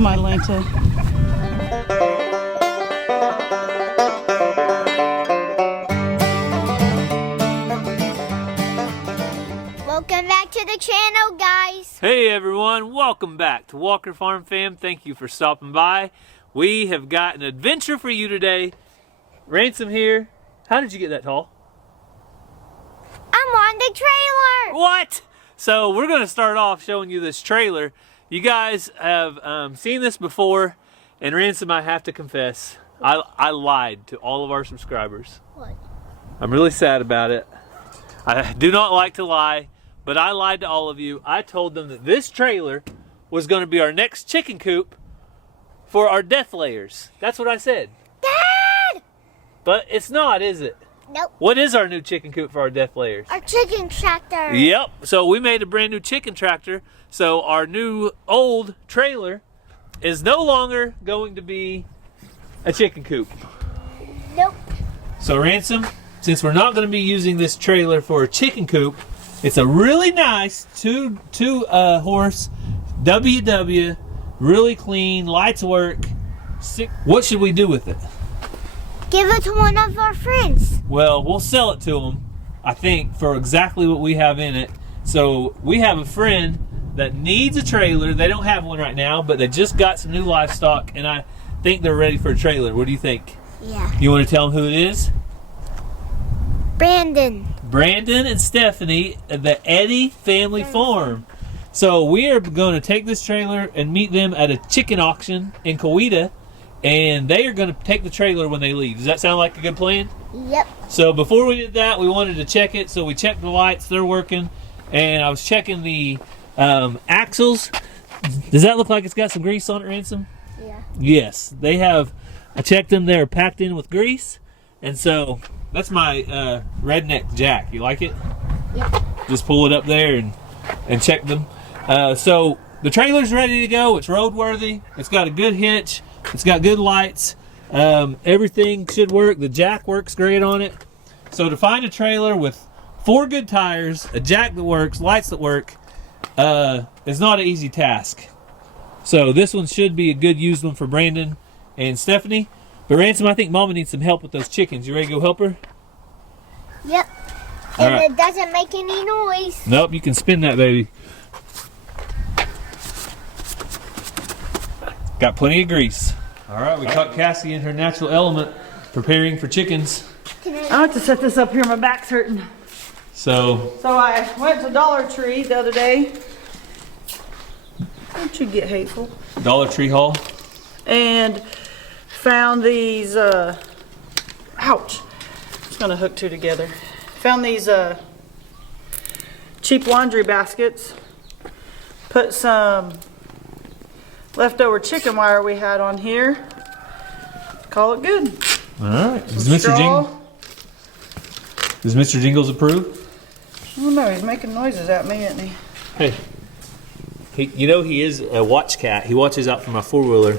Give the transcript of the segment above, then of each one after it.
Oh, my Lanta. Welcome back to the channel, guys. Hey everyone, welcome back to Walker Farm Fam. Thank you for stopping by. We have got an adventure for you today. Ransom here. How did you get that tall? I'm on the trailer. What? So we're going to start off showing you this trailer. You guys have seen this before, and Ransom, I have to confess, I lied to all of our subscribers. What? I'm really sad about it. I do not like to lie, but I lied to all of you. I told them that this trailer was going to be our next chicken coop for our death layers. That's what I said. Dad! But it's not, is it? Nope. What is our new chicken coop for our death layers? Our chicken tractor. Yep. So we made a brand new chicken tractor. So our new old trailer is no longer going to be a chicken coop. Nope. So Ransom, since we're not going to be using this trailer for a chicken coop, it's a really nice two horse WW, really clean, lights work. What should we do with it? Give it to one of our friends. Well, we'll sell it to them, I think, for exactly what we have in it. So we have a friend that needs a trailer. They don't have one right now, but they just got some new livestock, and I think they're ready for a trailer. What do you think? Yeah. You want to tell them who it is? Brandon and Stephanie at the Eddie Family Farm. So we are going to take this trailer and meet them at a chicken auction in Coweta, and they are going to take the trailer when they leave. Does that sound like a good plan? Yep. So before we did that, we wanted to check it. So we checked the lights; they're working, and I was checking the axles. Does that look like it's got some grease on it, Ransom? Yeah. Yes, they have. I checked them; they're packed in with grease, and so that's my redneck jack. You like it? Yep. Just pull it up there and check them. So the trailer's ready to go. It's roadworthy. It's got a good hitch. It's got good lights. Everything should work. The jack works great on it. So to find a trailer with 4 good tires, a jack that works, lights that work, is not an easy task. So this one should be a good used one for Brandon and Stephanie. But Ransom, I think Mama needs some help with those chickens. You ready to go help her? Yep. All And right. it doesn't make any noise. Nope, you can spin that baby. Got plenty of grease. All right, we caught Cassie in her natural element, preparing for chickens. I like to set this up here. My back's hurting. So I went to Dollar Tree the other day. Don't you get hateful? Dollar Tree haul. And found these, ouch. It's gonna hook 2 together. Found these cheap laundry baskets. Put some leftover chicken wire we had on here. Call it good. All right. Does Straw. Mr. Jingles approve? I don't know, he's making noises at me, isn't he? Hey. He is a watch cat. He watches out for my 4-wheeler.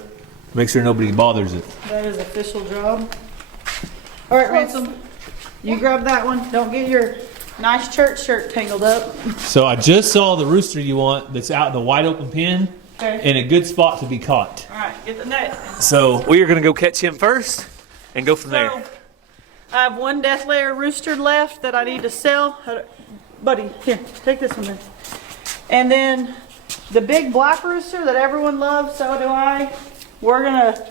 Make sure nobody bothers it. That is official job. All right, Ransom, you grab that one. Don't get your nice church shirt tangled up. So I just saw the rooster you want that's out in the wide open pen. Okay. In a good spot to be caught. All right, get the net. So we are going to go catch him first and go from there. I have 1 death layer rooster left that I need to sell. Buddy, here, take this one then. And then the big black rooster that everyone loves, so do I. We're going to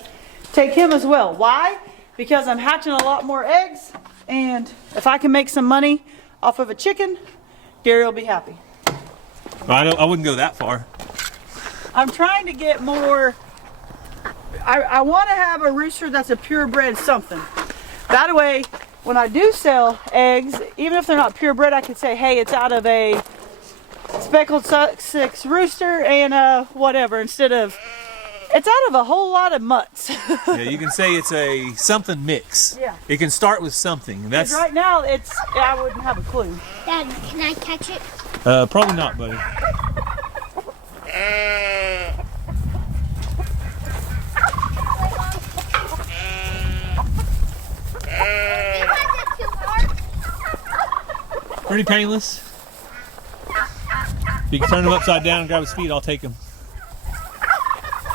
take him as well. Why? Because I'm hatching a lot more eggs, and if I can make some money off of a chicken, Gary will be happy. I wouldn't go that far. I'm trying to get more. I want to have a rooster that's a purebred something. That way, when I do sell eggs, even if they're not purebred, I can say, hey, it's out of a speckled Sussex rooster and whatever, instead of, it's out of a whole lot of mutts. Yeah, you can say it's a something mix. Yeah. It can start with something. That's Right now, I wouldn't have a clue. Dad, can I catch it? probably not, buddy. Pretty painless. If you can turn him upside down and grab his feet, I'll take him.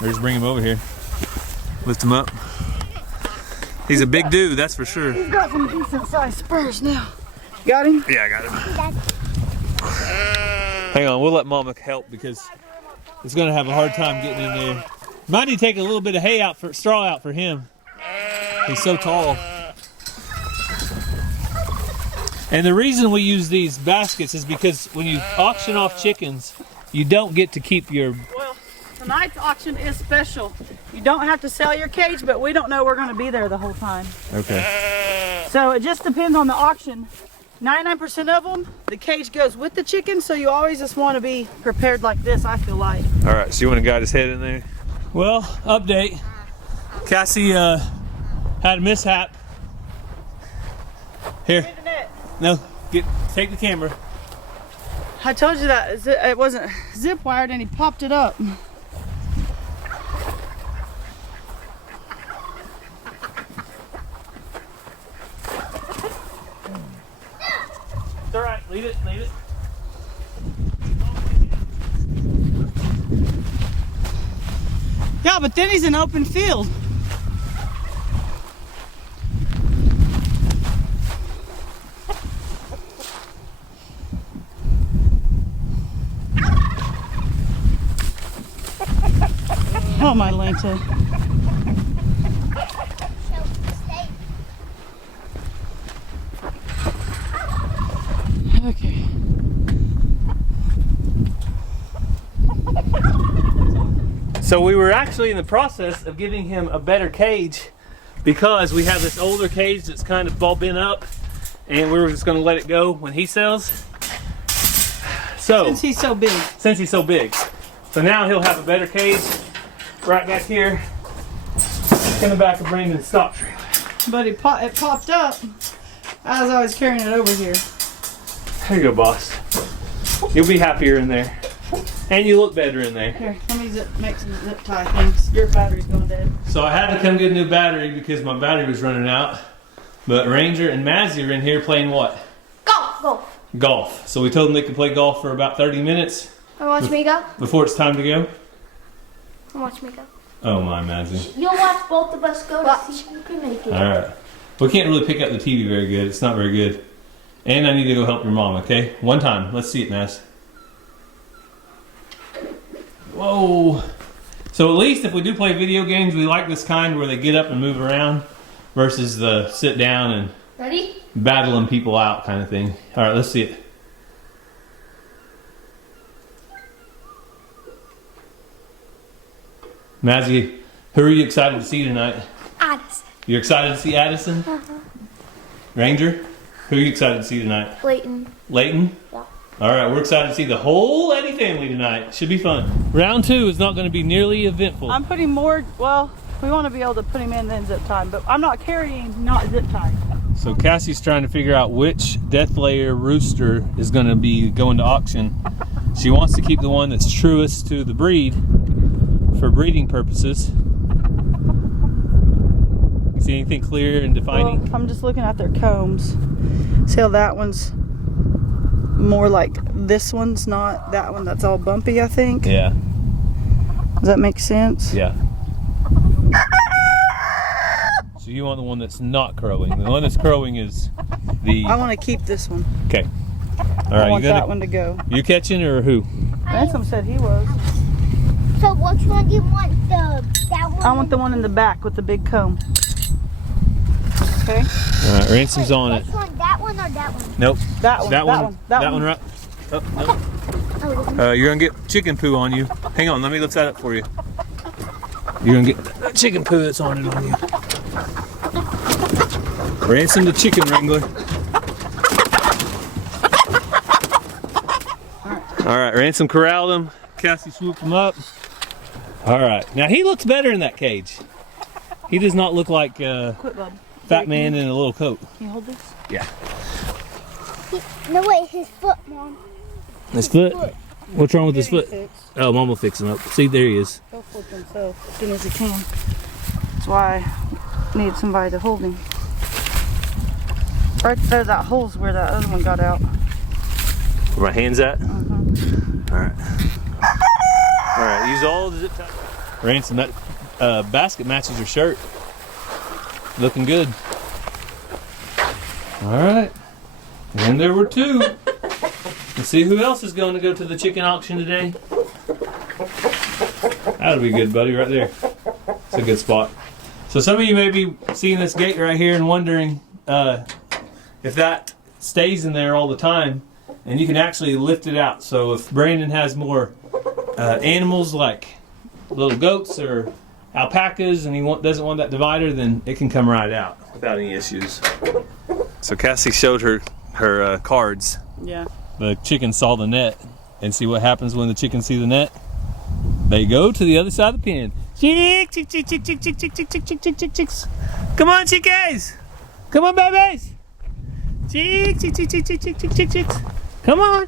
Or just bring him over here. Lift him up. He's a big dude, that's for sure. He's got some decent sized spurs now. Got him? Yeah, I got him. Hang on, we'll let Mama help because it's gonna have a hard time getting in there. Might need to take a little bit of hay out for straw out for him. He's so tall. And the reason we use these baskets is because when you auction off chickens, you don't get to keep your... Well, tonight's auction is special. You don't have to sell your cage, but we don't know we're going to be there the whole time. Okay. So it just depends on the auction. 99% of them, the cage goes with the chicken, so you always just want to be prepared like this, I feel like. All right, so you want to guide his head in there? Well, update. Cassie had a mishap. Here. No, take the camera. I told you that it wasn't zip wired and he popped it up. It's all right, leave it, leave it. Yeah, but then he's in open field. Oh, my Lanta. Okay. So we were actually in the process of giving him a better cage because we have this older cage that's kind of all bent up and we were just going to let it go when he sells. So Since he's so big. So now he'll have a better cage right back here in the back of Brandon's stock trailer. But it popped up as I was carrying it over here. There you go, boss. You'll be happier in there. And you look better in there. Here, let me make some zip tie things. Your battery's going dead. So I had to come get a new battery because my battery was running out. But Ranger and Mazzy are in here playing what? Golf. Golf. So we told them they could play golf for about 30 minutes And watch me go. before it's time to go. And watch me go. Oh my, Mazzy. You'll watch both of us go to see if you can make it. Alright. We can't really pick up the TV very good. It's not very good. And I need to go help your mom, okay? One time. Let's see it, Maz. Whoa. So at least if we do play video games, we like this kind where they get up and move around versus the sit down and Ready? battling people out kind of thing. Alright, let's see it. Mazzy, who are you excited to see tonight? Addison. You're excited to see Addison? Ranger, who are you excited to see tonight? Clayton. Layton? Yeah. Alright, we're excited to see the whole Eddie family tonight. Should be fun. Round 2 is not going to be nearly eventful. I'm putting more, well, we want to be able to put him in then zip tie, but I'm not carrying not zip tie. So Cassie's trying to figure out which death layer rooster is going to be going to auction. She wants to keep the one that's truest to the breed for breeding purposes. You see anything clear and defining? Well, I'm just looking at their combs. See how that one's more like this one's not that one that's all bumpy, I think. Yeah. Does that make sense? Yeah. So you want the one that's not crowing. The one that's crowing is the... I want to keep this one. Okay. All I right, want you got that one to go. You catching or who? Ransom said he was. So which one do you want? That one? I want the one in the back with the big comb. Okay. All right, Ransom's on it. Which one? That one or that one? Nope. That one. That one. That one. right. Oh, no. Oh, You're gonna get chicken poo on you. Hang on, let me lift that up for you. You're gonna get that chicken poo that's on it on you. Ransom the chicken wrangler. All right, Ransom corralled him. Cassie swooped him up. All right, now he looks better in that cage. He does not look like Quit, bud. fat man in a little coat. Can you hold this? Yeah. no, wait, his foot, Mom. His foot? What's wrong with his Getting foot? fixed. Oh, Mom will fix him up. See, there he is. He'll flip himself as soon as he can. That's why I need somebody to hold him. Right there, that hole's where that other one got out. Where my hand's at? All right. All right, use all the zip tie. Ransom, that basket matches your shirt. Looking good. All right. And there were 2. Let's see who else is going to go to the chicken auction today. That'll be good, buddy, right there. It's a good spot. So some of you may be seeing this gate right here and wondering if that stays in there all the time, and you can actually lift it out. So if Brandon has more animals like little goats or alpacas and he doesn't want that divider, then it can come right out without any issues. So Cassie showed her cards. Yeah. The chickens saw the net, and see what happens when the chickens see the net? They go to the other side of the pen. Chick, chick, chick, chick, chick, chick, chick, chick, chick, chick, chick, chick, chicks. Come on, chickies. Come on, babies. Chick, chick, chick, chick, chick, chick, chick, chick, chicks. Come on.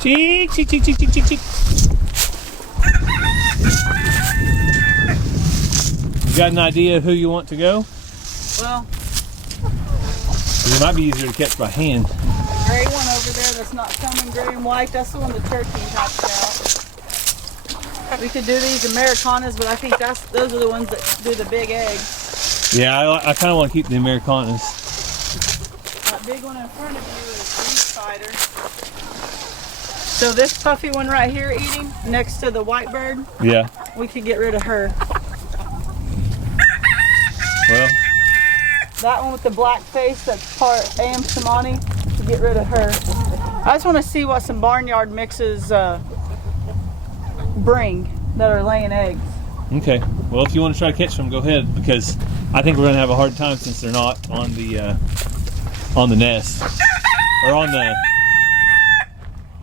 Chick, chick, chick, chick, chick, chick, chick. You got an idea of who you want to go? Well, It might be easier to catch by hand. gray one over there that's not coming, gray and white, that's the one the turkey hatched out. We could do these Americanas, but I think those are the ones that do the big eggs. Yeah, I kind of want to keep the Americanas. That big one in front of you is East Spider. So this puffy one right here eating next to the white bird, Yeah. we could get rid of her. Well, That one with the black face, that's part AM Samani, to get rid of her. I just want to see what some barnyard mixes bring that are laying eggs. okay. Well, if you want to try to catch them, go ahead, because I think we're going to have a hard time since they're not on the nest or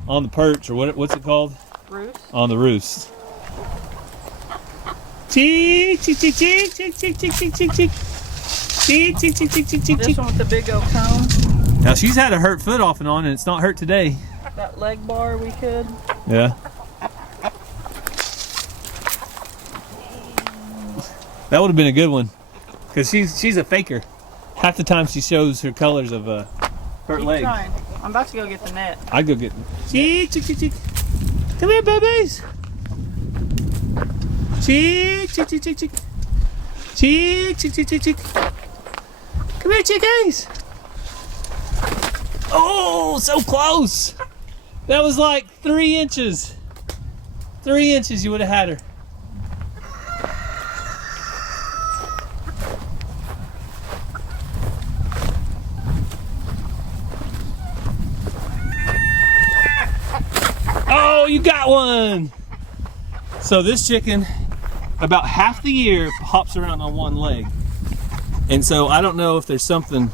on the perch, or what's it called? Roost. On the roost. Cheek, cheek, cheek, cheek, cheek, cheek, cheek, cheek, cheek, cheek. Cheek, cheek, cheek, cheek, cheek, cheek, This cheek. one with the big old cone. Now she's had a hurt foot off and on, and it's not hurt today. That leg bar we could. Yeah. That would have been a good one, because she's a faker. Half the time she shows her colors of her Keep legs. trying. I'm about to go get the net. I'd go get cheek, cheek, cheek, cheek. Come here, babies. Cheek, cheek, cheek, cheek, cheek. Cheek, cheek, cheek, cheek, cheek. Come here, chickies. Oh, so close. That was like 3 inches. 3 inches, you would have had her. Oh, you got one. So this chicken, about half the year, hops around on one leg. And so I don't know if there's something.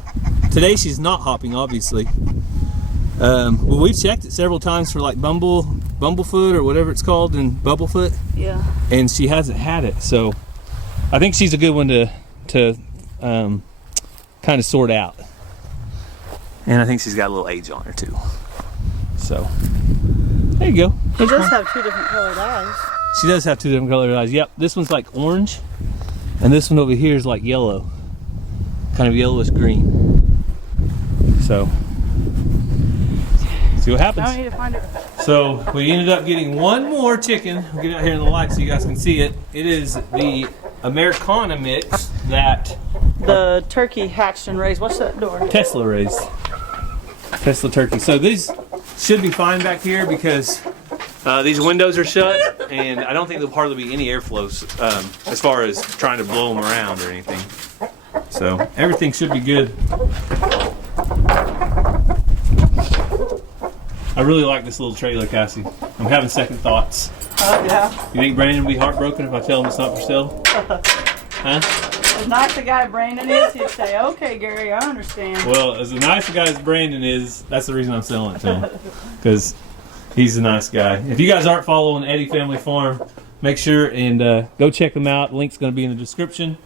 Today she's not hopping, obviously. Well, we've checked it several times for like bumblefoot or whatever it's called, and bubblefoot, Yeah. and she hasn't had it. So I think she's a good one to kind of sort out. And I think she's got a little age on her too. So there you go. He does have 2 different colored eyes. She does have 2 different colored eyes. Yep, this one's like orange, and this one over here is like yellow, kind of yellowish green. So, see what I happens. need to find it. So we ended up getting one more chicken. We'll get out here in the light so you guys can see it. It is the Americana mix that The turkey hatched and raised. What's that door? Tesla raised. Tesla turkey. So these should be fine back here because these windows are shut, and I don't think there'll hardly be any airflow as far as trying to blow them around or anything. So everything should be good. I really like this little trailer, Cassie. I'm having second thoughts. Oh, yeah. You think Brandon will be heartbroken if I tell him it's not for sale? Huh? As nice a guy Brandon is, he'd say, okay, Gary, I understand. Well, as nice a guy as Brandon is, that's the reason I'm selling it to him. Because he's a nice guy. If you guys aren't following Eddie Family Farm, make sure and go check them out. The link's going to be in the description.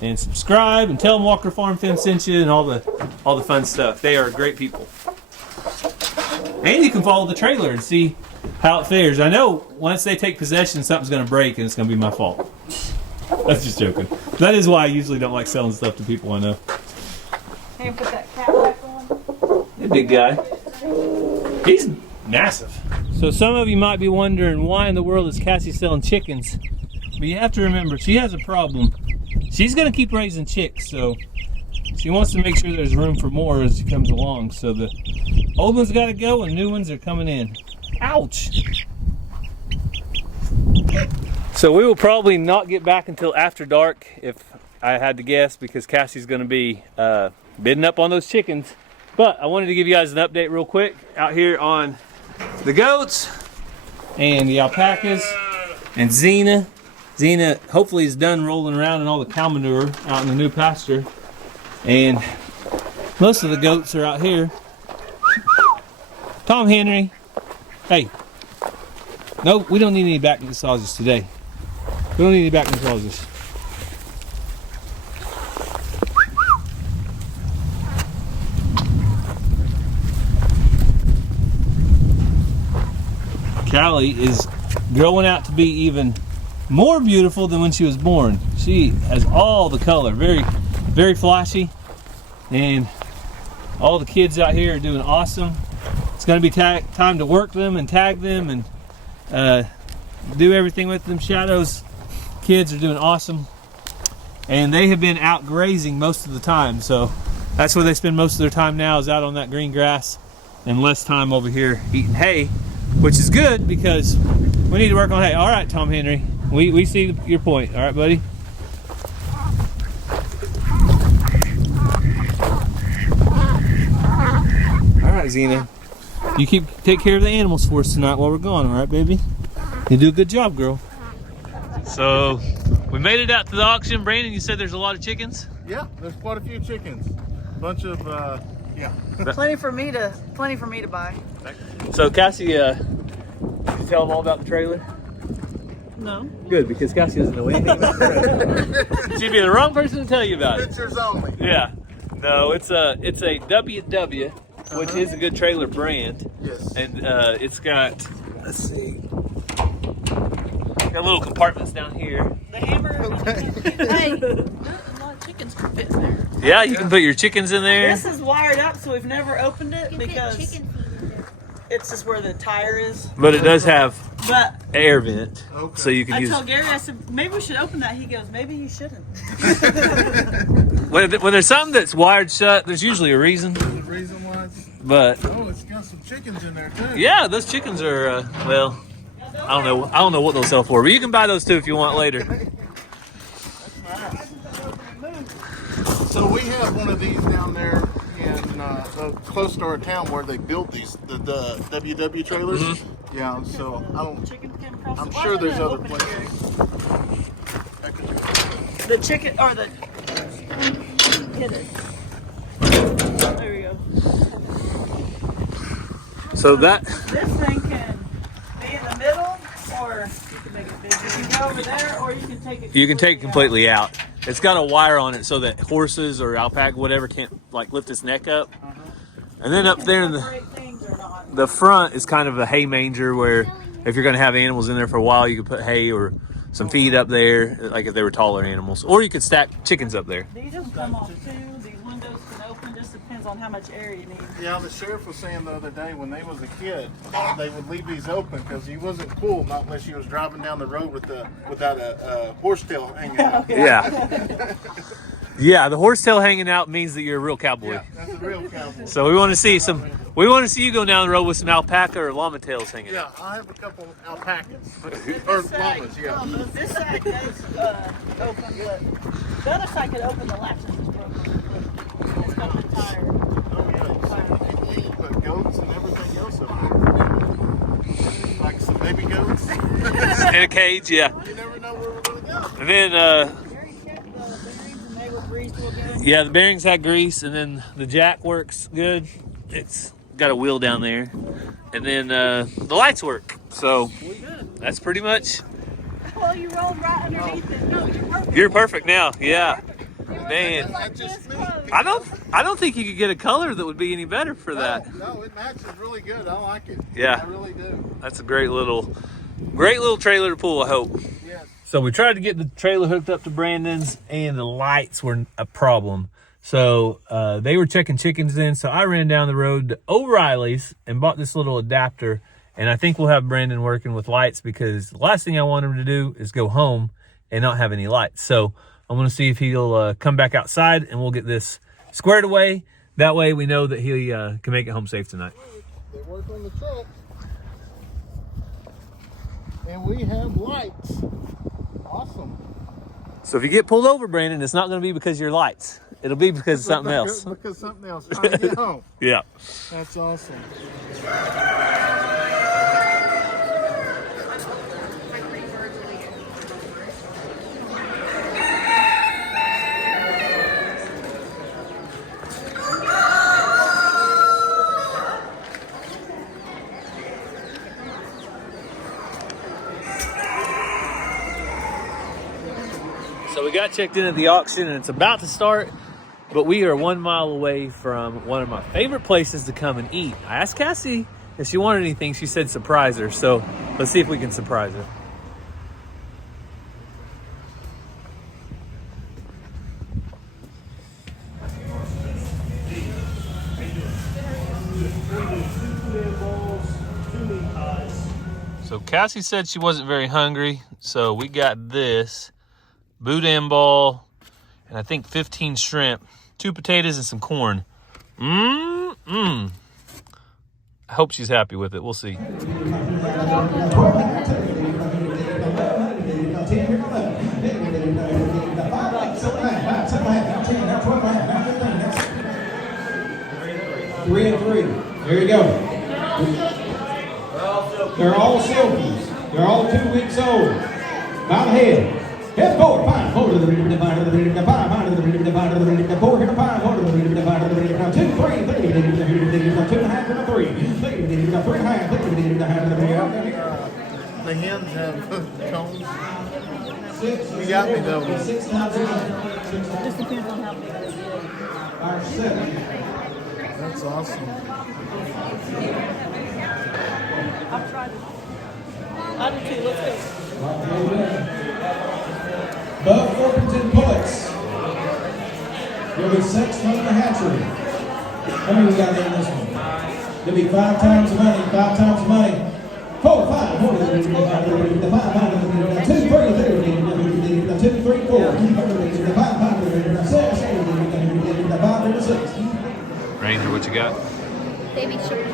And subscribe and tell them Walker Farm Film sent you and all the fun stuff. They are great people. And you can follow the trailer and see how it fares. I know once they take possession, something's going to break and it's going to be my fault. That's just joking. That is why I usually don't like selling stuff to people I know. Hey, put that cat back. Hey, big guy. He's massive. So some of you might be wondering why in the world is Cassie selling chickens? But you have to remember, she has a problem. She's gonna keep raising chicks, so she wants to make sure there's room for more as she comes along. So the old ones gotta go and new ones are coming in. Ouch! So we will probably not get back until after dark if I had to guess, because Cassie's gonna be bidding up on those chickens. But I wanted to give you guys an update real quick out here on the goats and the alpacas and Xena. Xena hopefully is done rolling around in all the cow manure out in the new pasture. And most of the goats are out here. Tom Henry, hey. No, we don't need any back massages today. We don't need any back massages. Callie is growing out to be even more beautiful than when she was born. She has all the color, very, very flashy, and all the kids out here are doing awesome. It's going to be time to work them and tag them and do everything with them. Shadow's kids are doing awesome, and they have been out grazing most of the time, so that's where they spend most of their time now, is out on that green grass, and less time over here eating hay, which is good because we need to work on hay. All right, Tom Henry, we see your point. All right, buddy. All right, Xena, you take care of the animals for us tonight while we're gone. All right, baby. You do a good job, girl. So we made it out to the auction. Brandon, you said there's a lot of chickens? Yeah, there's quite a few chickens. Bunch of yeah. Plenty for me to buy. So Cassie, did you tell them all about the trailer? No. Good, because Cassie doesn't know anything about the trailer. She'd be the wrong person to tell you about it. Pictures only. Yeah. No, it's a WW, which is a good trailer brand. Yes. And it's got, let's see, got little compartments down here. The hammer. Hey, a lot of chickens can fit in there. Yeah, you can put your chickens in there. This is wired up, so we've never opened it You can fit because chicken feed in there. it's just where the tire is. But it does have But air vent, Okay. so you can I use. told Gary, I said, maybe we should open that. He goes, maybe you shouldn't. When there's something that's wired shut, there's usually a reason. The reason was, But oh, it's got some chickens in there too. yeah, those chickens are well, I don't know what they'll sell for, but you can buy those too if you want later. So we have one of these down there in close to our town where they built these the WW trailers. Mm-hmm. Yeah, so I don't. Chickens came across. I'm Why sure is it there's not other open, places. Gary? The chicken or the. Hit it. There you go. So that This thing can be in the middle, or you can make it big. You can go over there, or you can take it. you can take it completely out. It's got a wire on it so that horses or alpaca, whatever, can't like lift its neck up. And then up there in Separate things or not. the front is kind of a hay manger where if you're going to have animals in there for a while, you could put hay or some feed up there, like if they were taller animals. Or you could stack chickens up there. These will come off too. These windows can open. Just depends on how much air you need. Yeah, the sheriff was saying the other day when they was a kid, they would leave these open because he wasn't cool, not unless he was driving down the road without a horsetail hanging out. Yeah. Yeah, the horsetail hanging out means that you're a real cowboy. Yeah, that's a real cowboy. So we want to see you go down the road with some alpaca or llama tails hanging Yeah, out. I have a couple alpacas or llamas. Yeah. This side does open, but the other side could open. The latch is just broken. It's got the tire. Oh yeah, you put goats and everything else up there. Like some baby goats. In a cage, yeah. You never know where we're gonna go. And then, Gary checked the bearings and they were greased real good. yeah, the bearings had grease, and then the jack works good. It's got a wheel down there. And then the lights work. So that's pretty much. Well, you rolled right underneath it. No, you're perfect. You're perfect now, yeah. Man, That's just me. I don't think you could get a color that would be any better for that. No, it matches really good. I like it. Yeah. I really do. That's a great little trailer to pull, I hope. Yes. So we tried to get the trailer hooked up to Brandon's, and the lights were a problem. So they were checking chickens in. So I ran down the road to O'Reilly's and bought this little adapter. And I think we'll have Brandon working with lights, because the last thing I want him to do is go home and not have any lights. So I'm going to see if he'll come back outside, and we'll get this squared away. That way we know that he can make it home safe tonight. They work on the truck. And we have lights. Awesome. So if you get pulled over, Brandon, it's not going to be because of your lights. It'll be because of something else. Because something else. Trying to get home. Yeah. That's awesome. So we got checked in at the auction, and it's about to start, but we are 1 mile away from one of my favorite places to come and eat. I asked Cassie if she wanted anything. She said surprise her. So let's see if we can surprise her. So Cassie said she wasn't very hungry, so we got this boudin ball, and I think 15 shrimp, 2 potatoes, and some corn. I hope she's happy with it. We'll see. 3 and 3. There you go. They're all silkies. They're all 2 weeks old. Bow the head. Head forward, 5, hold to the reading, divide to the reading, 5, out of the reading, divide to the reading, 4, here to 5, hold to the reading, divide to the reading, 2, 3, 2 and a half and a 3, 3 and a half, 3 and a half and a 3. The hens have cones. You got me though. 6 times 6. Just depends on how big. 7. That's awesome. I've tried it. I do too. Let's go. Bud Orpington Pullets. There'll be 6 from the hatchery. How many we got in this one? There'll be 5 times the money, 5 times the money. 4, 5, 4, 5, 2, 3, 3, 2, 3, 4, 5, 6. Ranger, what you got? Baby chicken.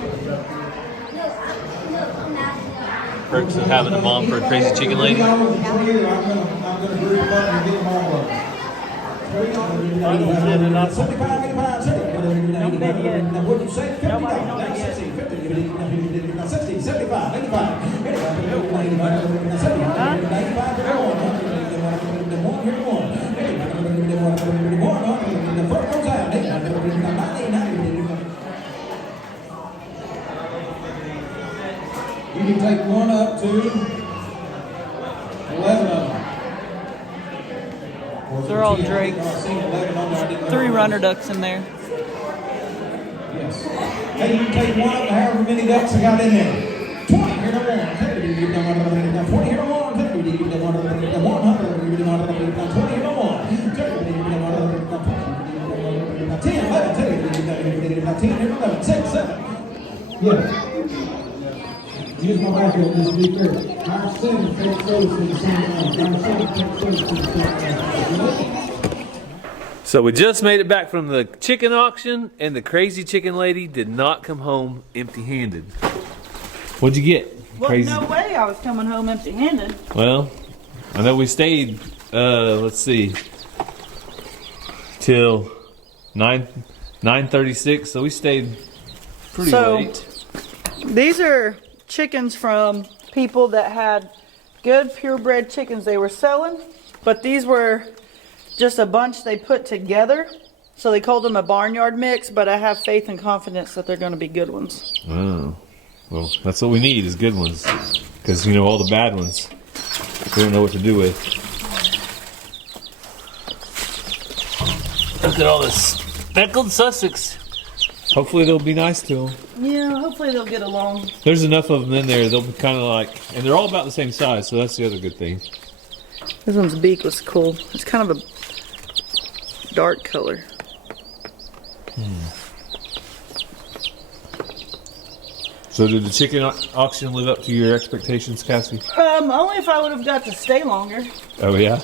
Perks of having a mom for a crazy chicken lady. I'm going to group up and get them all up. 75, 85, 70. What'd you say? $50. That's 60, 50, 60, 75, 85, you can take 1 up to 11 of them. They're all drakes. 3 runner ducks in there. Yes. Hey, you can take 1 up to however many ducks I got in there. 20 here to 1. 20 here to 1. 100 here to 1. 20 here to 1. 10, 11, 10 here to 11. 6, 7. Yeah. Use my back up, just be fair. Our 7 takes those to the same line. Our 7 takes those to the same line. So we just made it back from the chicken auction, and the crazy chicken lady did not come home empty-handed. What'd you get? Well, Crazy. no way I was coming home empty-handed. Well, I know we stayed, let's see, till 9:36, so we stayed pretty late. These are chickens from people that had good purebred chickens they were selling, but these were just a bunch they put together, so they called them a barnyard mix, but I have faith and confidence that they're going to be good ones. Oh, well, that's what we need is good ones, because you know all the bad ones we don't know what to do with. Look at all this speckled Sussex. Hopefully they'll be nice to them. Yeah, hopefully they'll get along. There's enough of them in there, they'll be kind of like, and they're all about the same size, so that's the other good thing. This one's beak was cool. It's kind of a dark color. So did the chicken auction live up to your expectations, Cassie? Only if I would have got to stay longer. Oh yeah.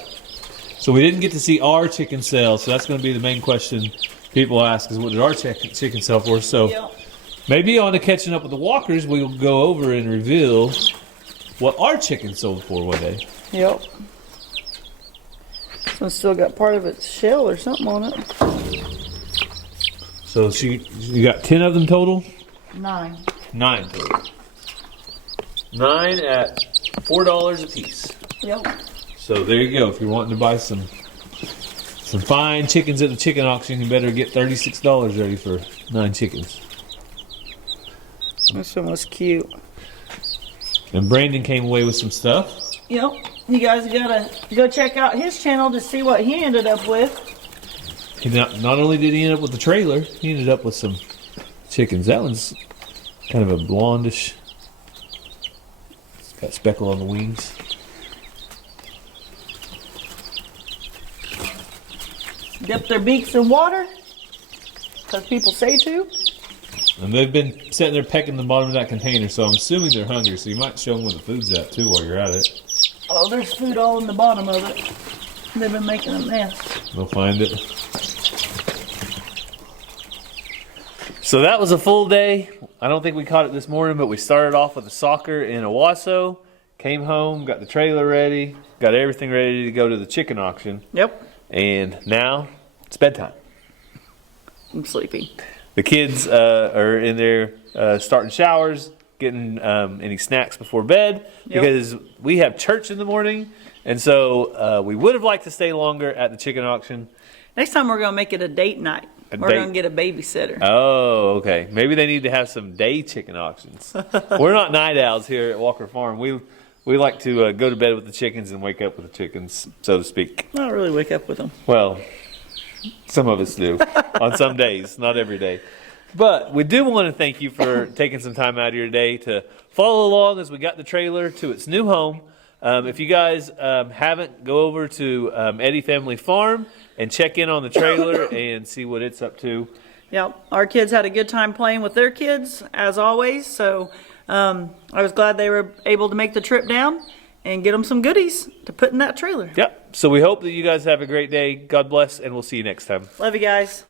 So we didn't get to see our chicken sell, so that's going to be the main question people ask: is what did our chicken sell for? So Yep. maybe on the Catching Up with the Walkers, we'll go over and reveal what our chicken sold for one day. Yep. This one's still got part of its shell or something on it. So you got 10 of them total? 9. 9 total. 9 at $4 a piece. Yep. So there you go. If you're wanting to buy some fine chickens at the chicken auction, you better get $36 ready for 9 chickens. This one was cute. And Brandon came away with some stuff. Yep. You guys gotta go check out his channel to see what he ended up with. He not only did he end up with the trailer, he ended up with some chickens. That one's kind of a blondish. It's got speckle on the wings. Dip their beaks in water, because people say to. And they've been sitting there pecking the bottom of that container, so I'm assuming they're hungry, so you might show them where the food's at too while you're at it. Oh, there's food all in the bottom of it. They've been making a mess. They'll find it. So that was a full day. I don't think we caught it this morning, but we started off with the soccer in Owasso, came home, got the trailer ready, got everything ready to go to the chicken auction, Yep. and now it's bedtime. I'm sleepy. The kids are in there starting showers, getting any snacks before bed, Yep. because we have church in the morning, and so we would have liked to stay longer at the chicken auction. Next time we're going to make it a date night. We're date- going to get a babysitter. Oh, okay. Maybe they need to have some day chicken auctions. We're not night owls here at Walker Farm. We like to go to bed with the chickens and wake up with the chickens, so to speak. I don't really wake up with them. Well, some of us do on some days, not every day. But we do want to thank you for taking some time out of your day to follow along as we got the trailer to its new home. If you guys haven't, go over to Eddie Family Farm and check in on the trailer and see what it's up to. Yep. Our kids had a good time playing with their kids, as always. So I was glad they were able to make the trip down and get them some goodies to put in that trailer. Yep. So we hope that you guys have a great day. God bless, and we'll see you next time. Love you guys.